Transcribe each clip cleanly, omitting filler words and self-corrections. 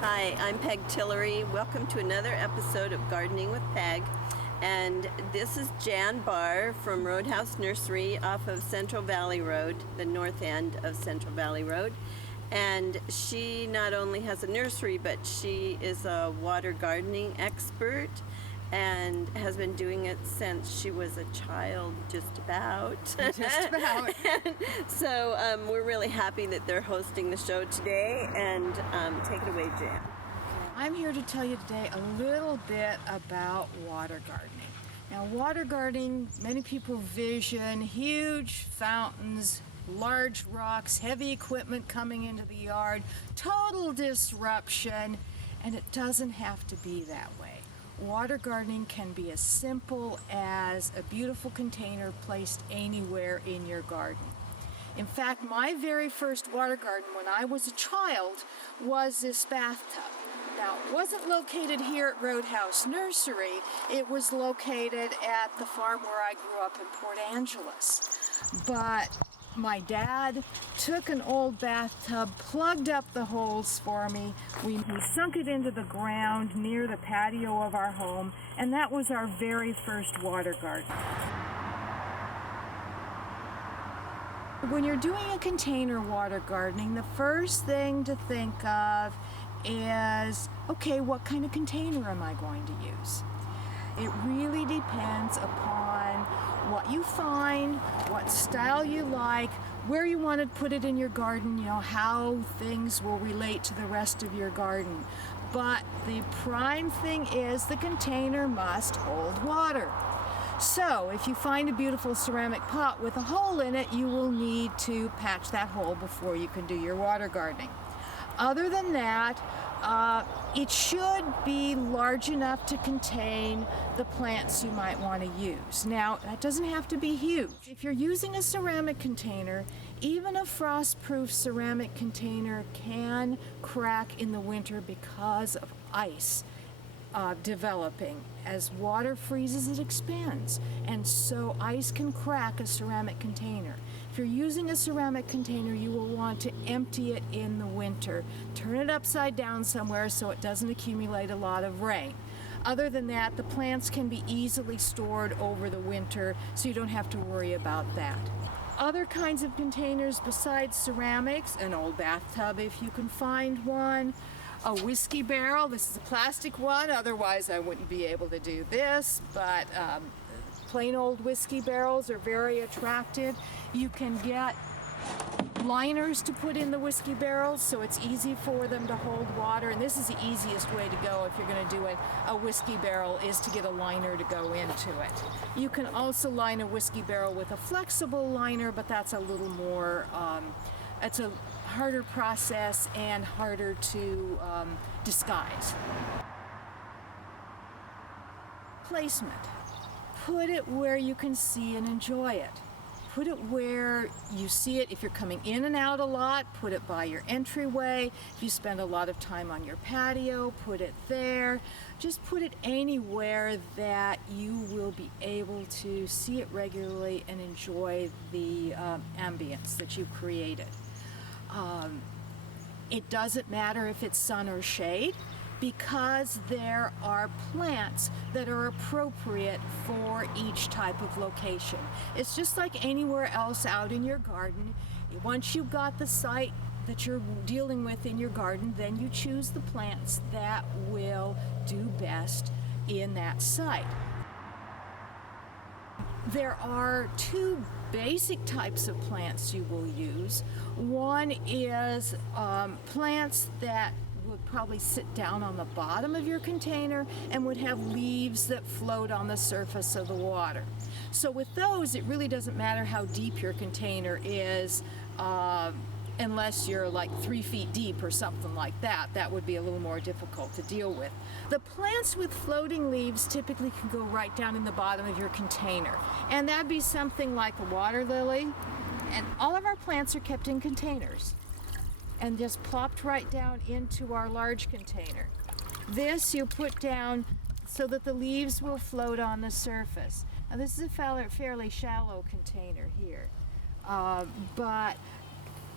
Hi, I'm Peg Tillery. Welcome to another episode of Gardening with Peg. And this is Jan Barr from Roadhouse Nursery off of Central Valley Road, the north end of Central Valley Road. And she not only has a nursery, but she is a water gardening expert and has been doing it since she was a child, just about. Just about. So we're really happy that they're hosting the show today. And take it away, Jan. I'm here to tell you today a little bit about water gardening. Now, water gardening, many people vision huge fountains, large rocks, heavy equipment coming into the yard, total disruption, and it doesn't have to be that way. Water gardening can be as simple as a beautiful container placed anywhere in your garden. In fact, my very first water garden when I was a child was this bathtub. Now, it wasn't located here at Roadhouse Nursery. It was located at the farm where I grew up in Port Angeles. But my dad took an old bathtub, plugged up the holes for me. We sunk it into the ground near the patio of our home, and that was our very first water garden. When you're doing a container water gardening, the first thing to think of is, okay, what kind of container am I going to use? It really depends upon what you find, what style you like, where you want to put it in your garden, how things will relate to the rest of your garden. But the prime thing is the container must hold water. So if you find a beautiful ceramic pot with a hole in it, you will need to patch that hole before you can do your water gardening. Other than that, it should be large enough to contain the plants you might want to use. Now, that doesn't have to be huge. If you're using a ceramic container, even a frost-proof ceramic container can crack in the winter because of ice developing. As water freezes, it expands, and so ice can crack a ceramic container. If you're using a ceramic container, you will want to empty it in the winter. Turn it upside down somewhere so it doesn't accumulate a lot of rain. Other than that, the plants can be easily stored over the winter, so you don't have to worry about that. Other kinds of containers besides ceramics, an old bathtub if you can find one, a whiskey barrel. This is a plastic one, otherwise I wouldn't be able to do this, but plain old whiskey barrels are very attractive. You can get liners to put in the whiskey barrels so it's easy for them to hold water, and this is the easiest way to go if you're going to do a whiskey barrel, is to get a liner to go into it. You can also line a whiskey barrel with a flexible liner, but that's a little more, it's a harder process and harder to disguise. Placement. Put it where you can see and enjoy it. Put it where you see it. If you're coming in and out a lot, put it by your entryway. If you spend a lot of time on your patio, put it there. Just put it anywhere that you will be able to see it regularly and enjoy the ambience that you've created. It doesn't matter if it's sun or shade, because there are plants that are appropriate for each type of location. It's just like anywhere else out in your garden. Once you've got the site that you're dealing with in your garden, then you choose the plants that will do best in that site. There are two basic types of plants you will use. One is plants that would probably sit down on the bottom of your container and would have leaves that float on the surface of the water. So with those, it really doesn't matter how deep your container is, unless you're like 3 feet deep or something like that. That would be a little more difficult to deal with. The plants with floating leaves typically can go right down in the bottom of your container, and that'd be something like a water lily. And all of our plants are kept in containers and just plopped right down into our large container. This you put down so that the leaves will float on the surface. Now this is a fairly shallow container here, but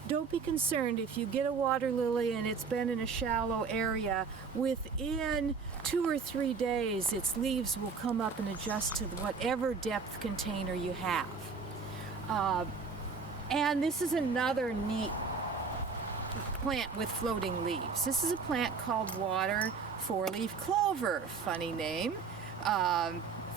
don't be concerned if you get a water lily and it's been in a shallow area. Within 2 or 3 days, its leaves will come up and adjust to whatever depth container you have. And this is another neat plant with floating leaves. This is a plant called water four-leaf clover. Funny name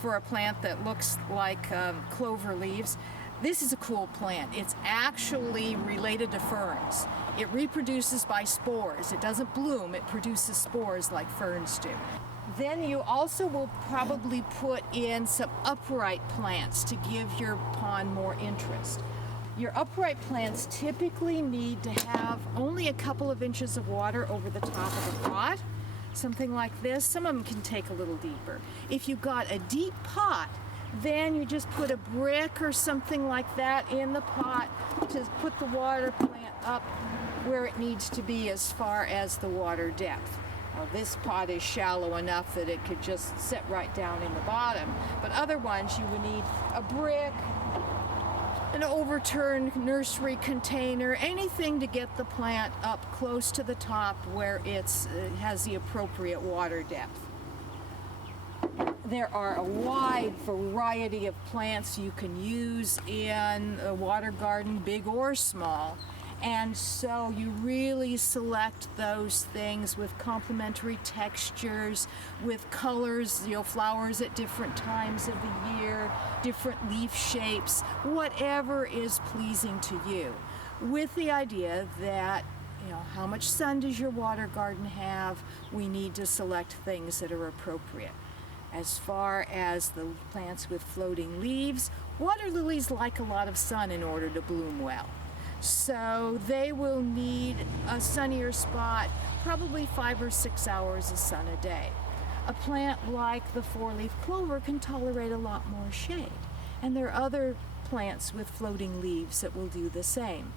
for a plant that looks like clover leaves. This is a cool plant. It's actually related to ferns. It reproduces by spores. It doesn't bloom, it produces spores like ferns do. Then you also will probably put in some upright plants to give your pond more interest. Your upright plants typically need to have only a couple of inches of water over the top of the pot, something like this. Some of them can take a little deeper. If you've got a deep pot, then you just put a brick or something like that in the pot to put the water plant up where it needs to be as far as the water depth. Now, this pot is shallow enough that it could just sit right down in the bottom, but other ones you would need a brick, an overturned nursery container, anything to get the plant up close to the top where it has the appropriate water depth. There are a wide variety of plants you can use in a water garden, big or small. And so you really select those things with complementary textures, with colors, flowers at different times of the year, different leaf shapes, whatever is pleasing to you, with the idea that how much sun does your water garden have? We need to select things that are appropriate. As far as the plants with floating leaves, water lilies like a lot of sun in order to bloom well. So they will need a sunnier spot, probably 5 or 6 hours of sun a day. A plant like the four-leaf clover can tolerate a lot more shade. And there are other plants with floating leaves that will do the same.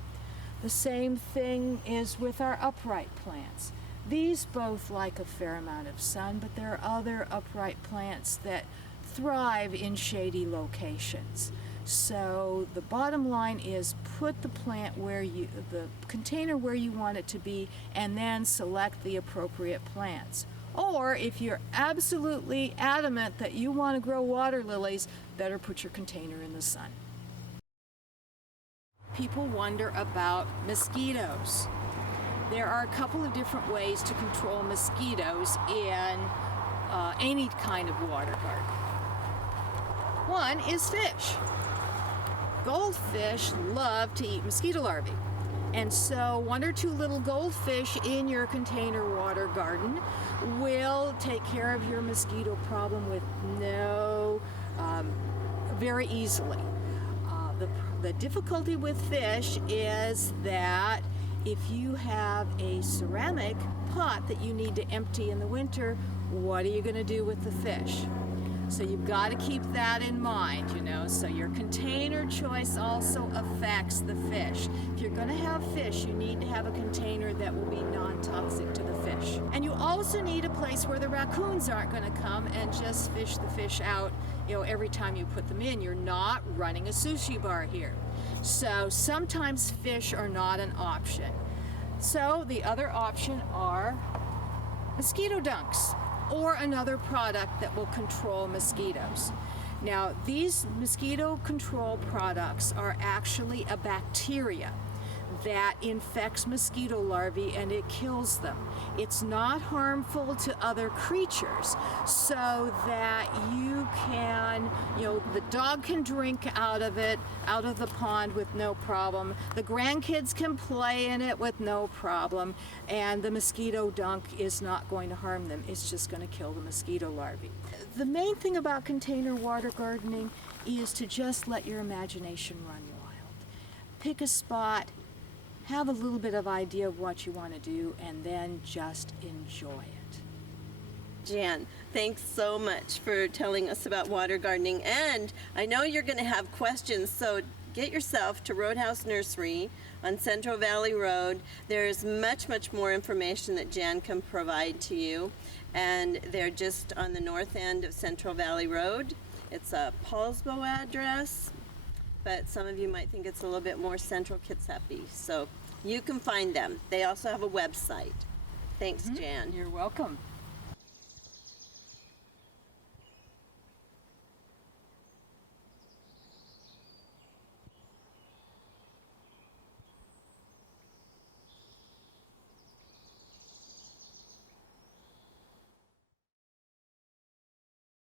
The same thing is with our upright plants. These both like a fair amount of sun, but there are other upright plants that thrive in shady locations. So the bottom line is put the plant the container where you want it to be, and then select the appropriate plants. Or if you're absolutely adamant that you want to grow water lilies, better put your container in the sun. People wonder about mosquitoes. There are a couple of different ways to control mosquitoes in any kind of water garden. One is fish. Goldfish love to eat mosquito larvae. And so 1 or 2 little goldfish in your container water garden will take care of your mosquito problem with very easily. The difficulty with fish is that if you have a ceramic pot that you need to empty in the winter, what are you going to do with the fish? So you've got to keep that in mind, So your container choice also affects the fish. If you're going to have fish, you need to have a container that will be non-toxic to the fish. And you also need a place where the raccoons aren't going to come and just fish the fish out, every time you put them in. You're not running a sushi bar here. So sometimes fish are not an option. So the other option are mosquito dunks, or another product that will control mosquitoes. Now, these mosquito control products are actually a bacteria that infects mosquito larvae and it kills them. It's not harmful to other creatures, so that you can, the dog can drink out of it, out of the pond with no problem. The grandkids can play in it with no problem, and the mosquito dunk is not going to harm them. It's just going to kill the mosquito larvae. The main thing about container water gardening is to just let your imagination run wild. Pick a spot, have a little bit of idea of what you want to do, and then just enjoy it. Jan, thanks so much for telling us about water gardening. And I know you're going to have questions, so get yourself to Roadhouse Nursery on Central Valley Road. There's much, much more information that Jan can provide to you. And they're just on the north end of Central Valley Road. It's a Paulsbo address, but some of you might think it's a little bit more central Kitsappi. So you can find them. They also have a website. Thanks, Jan. You're welcome.